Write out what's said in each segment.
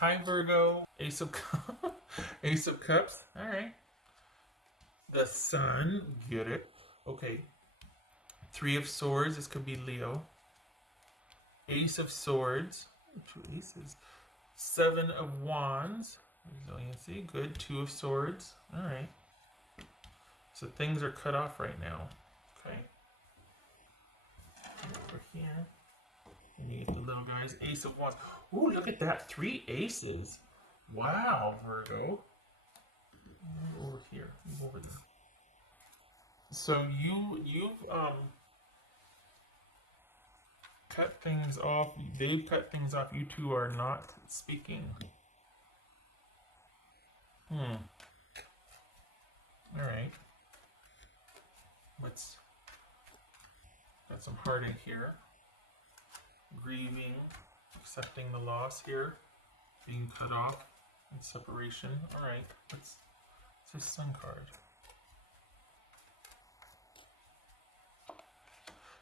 Hi, Virgo. Ace of Ace of Cups. All right. The Sun. Get it. Okay. Three of Swords. This could be Leo. Ace of Swords. Two aces. Seven of Wands. Resiliency. Good. Two of Swords. All right. So things are cut off right now. Okay. Over here. And you get the little guys. Ace of Wands. Ooh, look at that. Three aces. Wow, Virgo. Over here. Over there. So you've cut things off. They've cut things off. You two are not speaking. Hmm. All right. Let's got some heartache here. Grieving, accepting the loss here, being cut off, and separation. All right. Let's. It's this Sun card.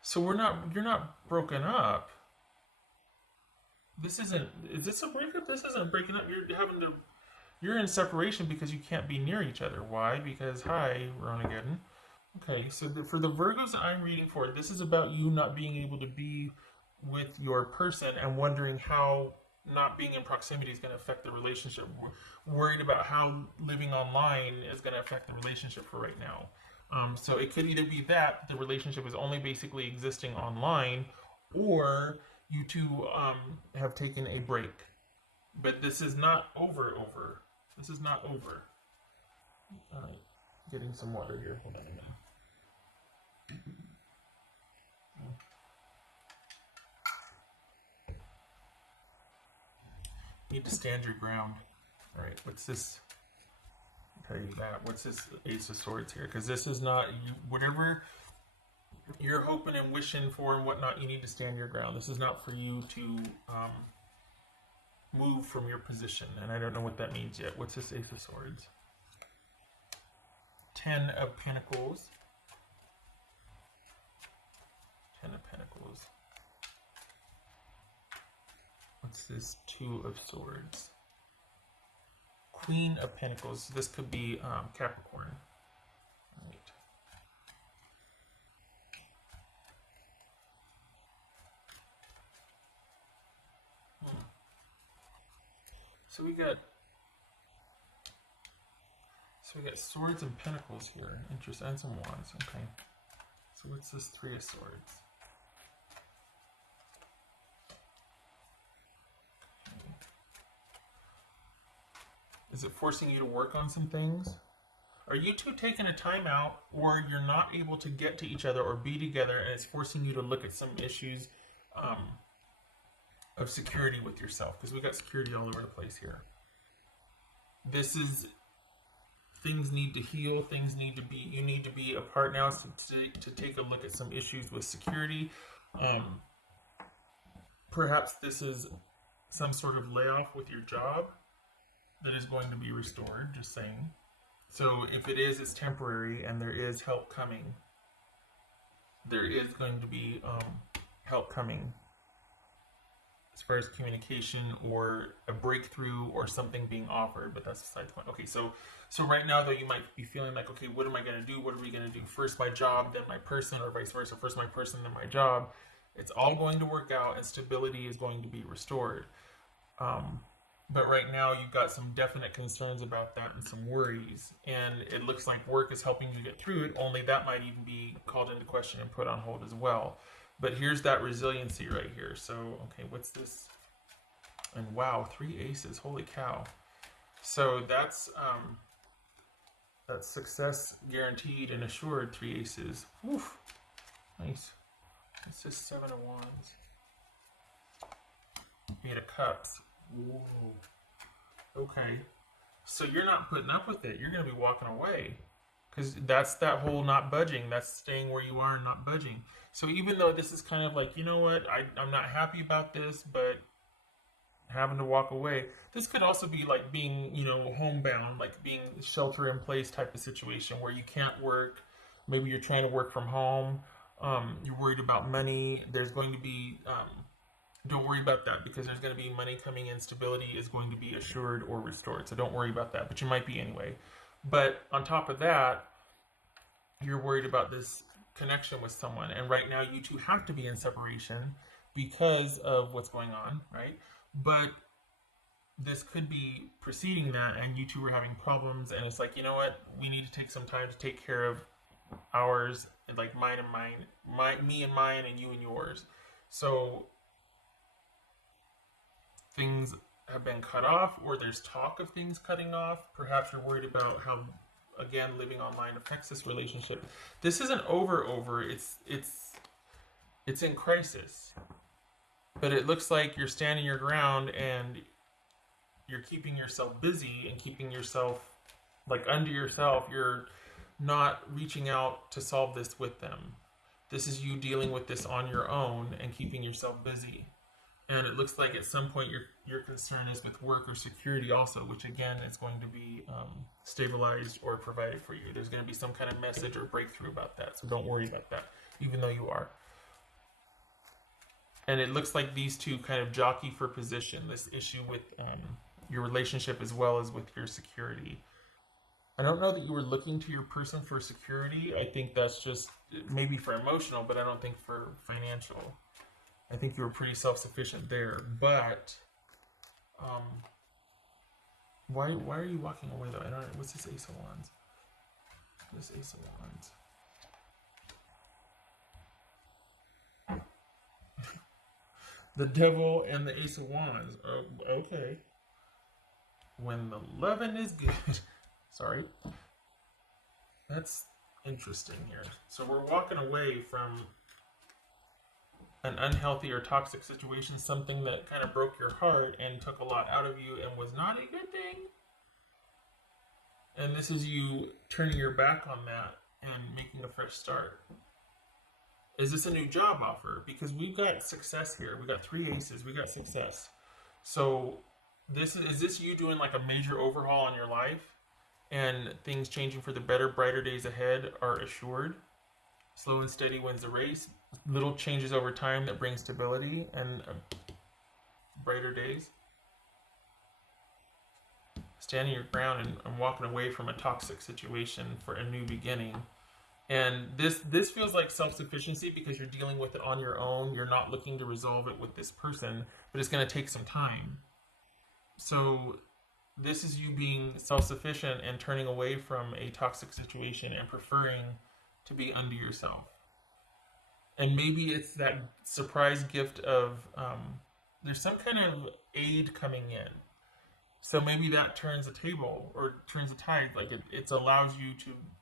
So you're not broken up. This isn't, is this a breakup? This isn't breaking up. You're in separation because you can't be near each other. Why? Because, hi, Ronageddon. Okay, so for the Virgos that I'm reading for, this is about you not being able to be with your person and wondering how not being in proximity is going to affect the relationship. Worried about how living online is going to affect the relationship for right now. So it could either be that the relationship is only basically existing online, or you two have taken a break. But this is not over. This is not over. All right, getting some water here. Hold on a minute. Need to stand your ground. All right, what's this? I'll tell you that. What's this Ace of Swords here? Because this is not you. Whatever you're hoping and wishing for and whatnot, you need to stand your ground. This is not for you to move from your position, and I don't know what that means yet. What's this Ace of Swords? Ten of Pentacles. Ten of Pentacles. What's this Two of Swords? Queen of Pentacles. This could be Capricorn. Right. So we got swords and pentacles here. Interesting. And some wands. Okay. So what's this Three of Swords? Is it forcing you to work on some things? Are you two taking a time out, or you're not able to get to each other or be together, and it's forcing you to look at some issues of security with yourself? Because we got security all over the place here. This is, things need to heal. Things need to be, you need to be apart now to take a look at some issues with security. Perhaps this is some sort of layoff with your job that is going to be restored, just saying. So if it is, it's temporary, and there is help coming. There is going to be help coming as far as communication or a breakthrough or something being offered, but that's beside the point. Okay, so right now though, you might be feeling like, okay, what am I going to do? What are we going to do? First my job, then my person, or vice versa. First my person, then my job. It's all going to work out, and stability is going to be restored. But right now you've got some definite concerns about that and some worries. And it looks like work is helping you get through it, only that might even be called into question and put on hold as well. But here's that resiliency right here. So, okay, what's this? And wow, 3 aces, holy cow. So that's success guaranteed and assured, 3 aces. Oof, nice. It's just 7 of Wands. 8 of Cups. Whoa. Okay. So you're not putting up with it. You're going to be walking away. Because that's that whole not budging. That's staying where you are and not budging. So even though this is kind of like, you know what, I'm not happy about this, but having to walk away. This could also be like being, homebound, like being shelter in place type of situation where you can't work. Maybe you're trying to work from home. You're worried about money. There's going to be don't worry about that, because there's going to be money coming in. Stability is going to be assured or restored. So don't worry about that, but you might be anyway. But on top of that, you're worried about this connection with someone. And right now, you two have to be in separation because of what's going on, right? But this could be preceding that, and you two were having problems. And it's like, you know what? We need to take some time to take care of ours, and like mine and mine, me and mine, and you and yours. So things have been cut off, or there's talk of things cutting off. Perhaps you're worried about how, again, living online affects this relationship. This isn't over. It's in crisis. But it looks like you're standing your ground, and you're keeping yourself busy and keeping yourself like under yourself. You're not reaching out to solve this with them. This is you dealing with this on your own and keeping yourself busy. And it looks like at some point your concern is with work or security also, which again is going to be stabilized or provided for you. There's going to be some kind of message or breakthrough about that. So don't worry about that, even though you are. And it looks like these two kind of jockey for position, this issue with your relationship as well as with your security. I don't know that you were looking to your person for security. I think that's just maybe for emotional, but I don't think for financial. I think you were pretty self-sufficient there. But why are you walking away though? I don't. What's this Ace of Wands? This Ace of Wands. The Devil and the Ace of Wands. Okay. When the lovin' is good. Sorry. That's interesting here. So we're walking away from an unhealthy or toxic situation, something that kind of broke your heart and took a lot out of you and was not a good thing. And this is you turning your back on that and making a fresh start. Is this a new job offer? Because we've got success here. We got 3 aces. We got success. So is this you doing like a major overhaul on your life, and things changing for the better? Brighter days ahead are assured. Slow and steady wins the race. Little changes over time that bring stability and brighter days. Standing your ground and walking away from a toxic situation for a new beginning. And this feels like self-sufficiency because you're dealing with it on your own. You're not looking to resolve it with this person, but it's going to take some time. So this is you being self-sufficient and turning away from a toxic situation and preferring to be unto yourself. And maybe it's that surprise gift of there's some kind of aid coming in. So maybe that turns a table or turns a tide. Like it allows you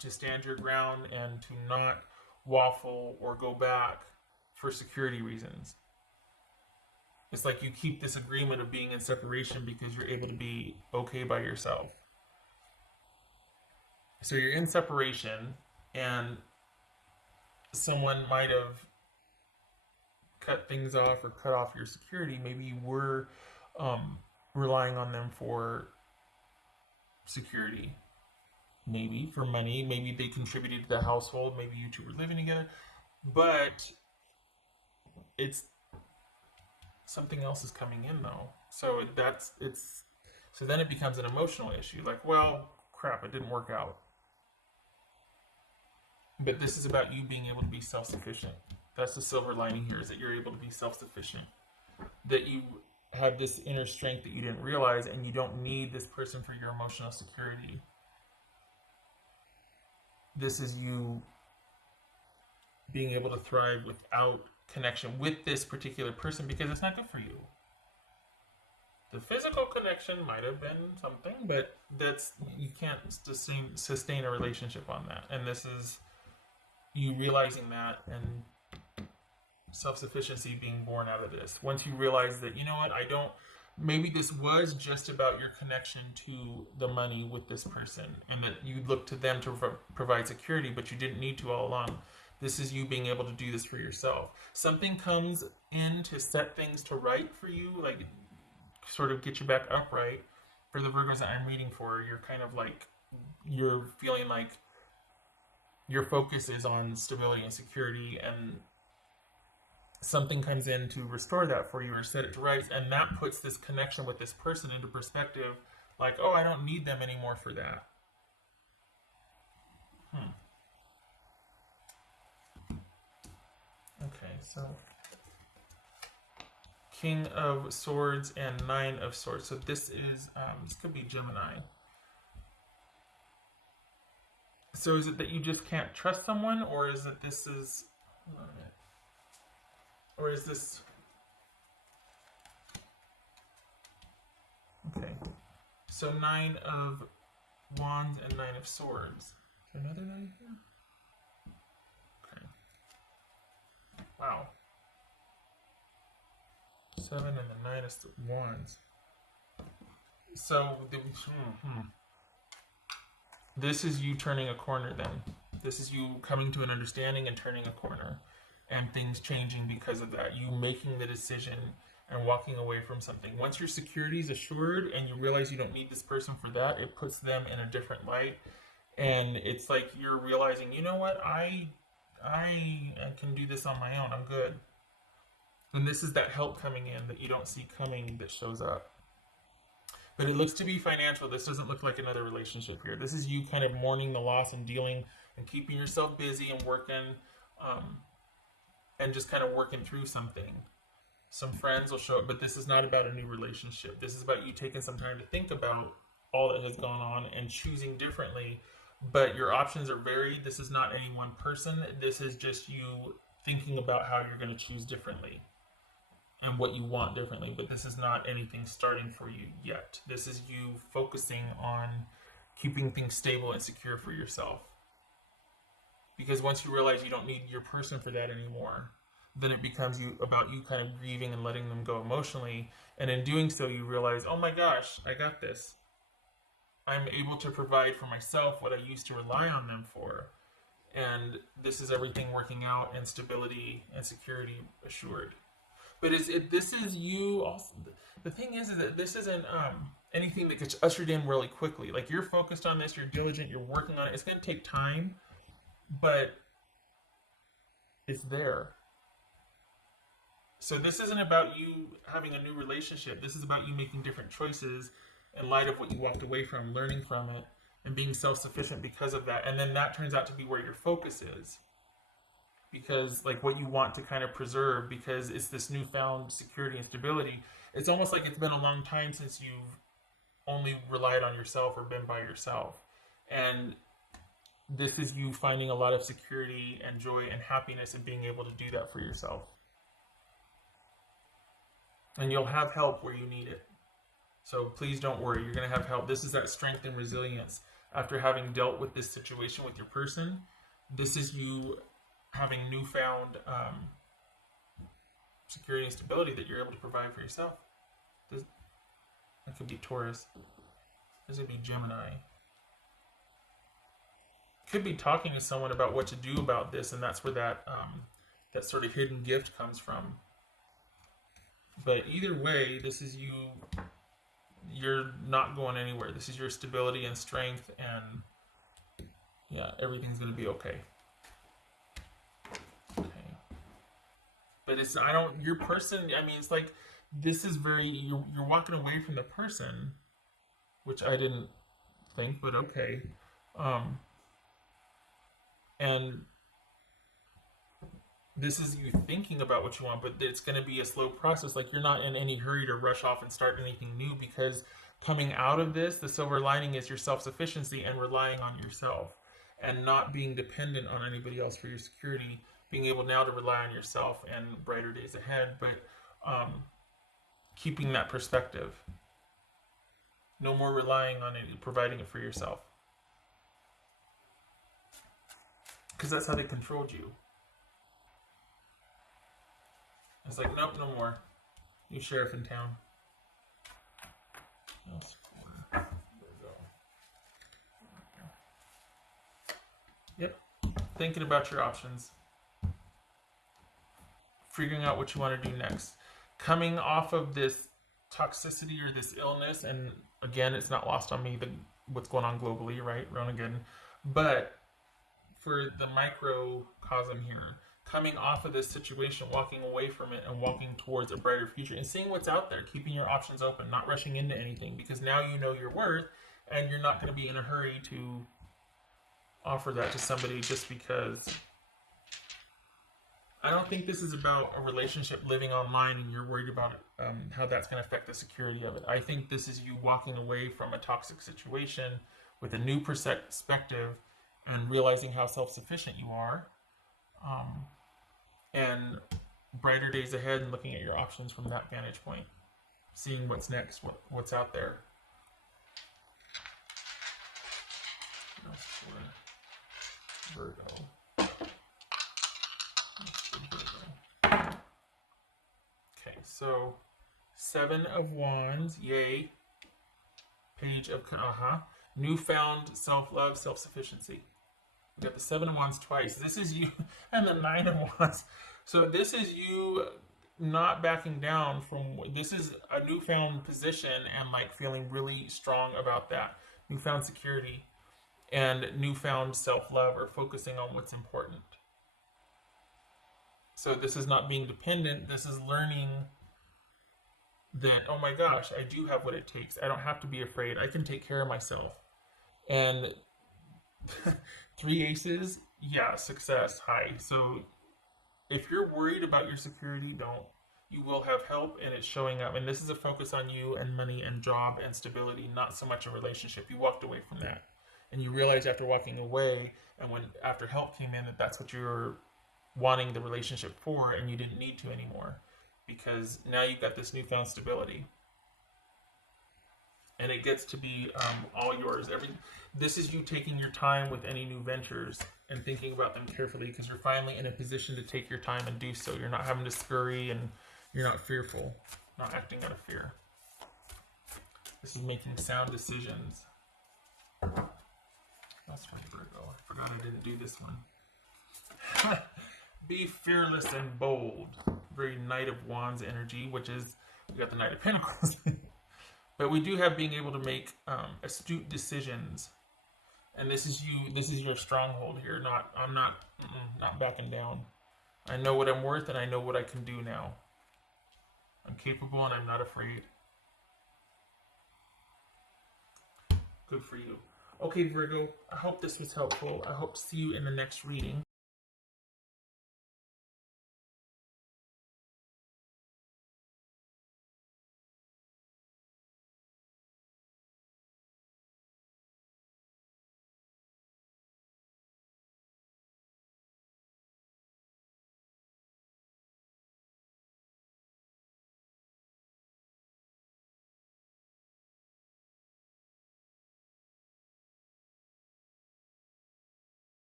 to stand your ground and to not waffle or go back for security reasons. It's like you keep this agreement of being in separation because you're able to be okay by yourself. So you're in separation, and someone might have cut things off or cut off your security. Maybe you were relying on them for security, maybe for money, maybe they contributed to the household, maybe you two were living together, but it's something else is coming in though. So so then it becomes an emotional issue, like, well, crap, it didn't work out. But this is about you being able to be self-sufficient. That's the silver lining here, is that you're able to be self-sufficient, that you have this inner strength that you didn't realize, and you don't need this person for your emotional security. This is you being able to thrive without connection with this particular person because it's not good for you. The physical connection might have been something, but you can't sustain a relationship on that. And this is you realizing that, and self-sufficiency being born out of this. Once you realize that, you know what, maybe this was just about your connection to the money with this person, and that you look to them to provide security, but you didn't need to all along. This is you being able to do this for yourself. Something comes in to set things to right for you, like sort of get you back upright. For the Virgos that I'm reading for, you're kind of like, you're feeling like your focus is on stability and security, and something comes in to restore that for you or set it to rights, and that puts this connection with this person into perspective, like, oh, I don't need them anymore for that. Okay, so King of Swords and Nine of Swords. So this is, this could be Gemini. So is it that you just can't trust someone, or is it this is, hold on a minute. Or is this, okay. So Nine of Wands and Nine of Swords. Is there another nine here? Okay. Wow. 7 and the Nine of Wands. So, this is you turning a corner then. This is you coming to an understanding and turning a corner. And things changing because of that. You making the decision and walking away from something. Once your security is assured and you realize you don't need this person for that, it puts them in a different light. And it's like you're realizing, you know what, I can do this on my own. I'm good. And this is that help coming in that you don't see coming that shows up. But it looks to be financial. This doesn't look like another relationship here. This is you kind of mourning the loss and dealing and keeping yourself busy and working, and just kind of working through something. Some friends will show up, but this is not about a new relationship. This is about you taking some time to think about all that has gone on and choosing differently. But your options are varied. This is not any one person. This is just you thinking about how you're going to choose differently and what you want differently. But this is not anything starting for you yet. This is you focusing on keeping things stable and secure for yourself. Because once you realize you don't need your person for that anymore, then it becomes about you kind of grieving and letting them go emotionally. And in doing so, you realize, oh my gosh, I got this. I'm able to provide for myself what I used to rely on them for. And this is everything working out and stability and security assured. But this is you also. The thing is that this isn't anything that gets ushered in really quickly. Like, you're focused on this, you're diligent, you're working on it. It's going to take time, but it's there. So this isn't about you having a new relationship. This is about you making different choices in light of what you walked away from, learning from it, and being self-sufficient because of that. And then that turns out to be where your focus is. Because, like, what you want to kind of preserve, because it's this newfound security and stability. It's almost like it's been a long time since you've only relied on yourself or been by yourself. And this is you finding a lot of security and joy and happiness in being able to do that for yourself. And you'll have help where you need it. So please don't worry, you're going to have help. This is that strength and resilience. After having dealt with this situation with your person, this is you having newfound security and stability that you're able to provide for yourself. That could be Taurus. This could be Gemini. Could be talking to someone about what to do about this, and that's where that that sort of hidden gift comes from. But either way, this is you. You're not going anywhere. This is your stability and strength, and yeah, everything's going to be okay. Okay. But it's, your person, it's like, this is very, you're walking away from the person, which I didn't think, but okay. And this is you thinking about what you want, but it's going to be a slow process. Like, you're not in any hurry to rush off and start anything new, because coming out of this, the silver lining is your self-sufficiency and relying on yourself and not being dependent on anybody else for your security, being able now to rely on yourself and brighter days ahead, but keeping that perspective. No more relying on it, providing it for yourself. Because that's how they controlled you. It's like, nope, no more. You sheriff in town. Yep. Thinking about your options. Figuring out what you want to do next. Coming off of this toxicity or this illness, and again, it's not lost on me what's going on globally, right? Ronagan. But for the microcosm here, coming off of this situation, walking away from it, and walking towards a brighter future, and seeing what's out there, keeping your options open, not rushing into anything, because now you know your worth, and you're not going to be in a hurry to offer that to somebody just because. I don't think this is about a relationship living online and you're worried about how that's going to affect the security of it. I think this is you walking away from a toxic situation with a new perspective and realizing how self-sufficient you are, and brighter days ahead, and looking at your options from that vantage point, seeing what's next, what's out there. What else for Virgo? Okay, so 7 of Wands, yay. Page of, newfound self-love, self-sufficiency. We got the 7 of Wands twice. This is you, and the 9 of Wands. So this is you not backing down from, this is a newfound position and like feeling really strong about that. Newfound security and newfound self-love, or focusing on what's important. So this is not being dependent. This is learning that, oh my gosh, I do have what it takes. I don't have to be afraid. I can take care of myself. And 3 aces, yeah, success, high. So if you're worried about your security, don't. You will have help, and it's showing up. And this is a focus on you and money and job and stability, not so much a relationship. You walked away from that. And you realized after walking away, and when after help came in, that that's what you're wanting the relationship for, and you didn't need to anymore, because now you've got this newfound stability, and it gets to be all yours. This is you taking your time with any new ventures and thinking about them carefully, because you're finally in a position to take your time and do so. You're not having to scurry, and you're not fearful, not acting out of fear. This is making sound decisions. That's right, Virgo. I forgot I didn't do this one. Be fearless and bold. Very Knight of Wands energy, which is, we got the Knight of Pentacles. But we do have being able to make astute decisions. And this is you, this is your stronghold here. I'm not backing down. I know what I'm worth, and I know what I can do now. I'm capable, and I'm not afraid. Good for you. Okay, Virgo, I hope this was helpful. I hope to see you in the next reading.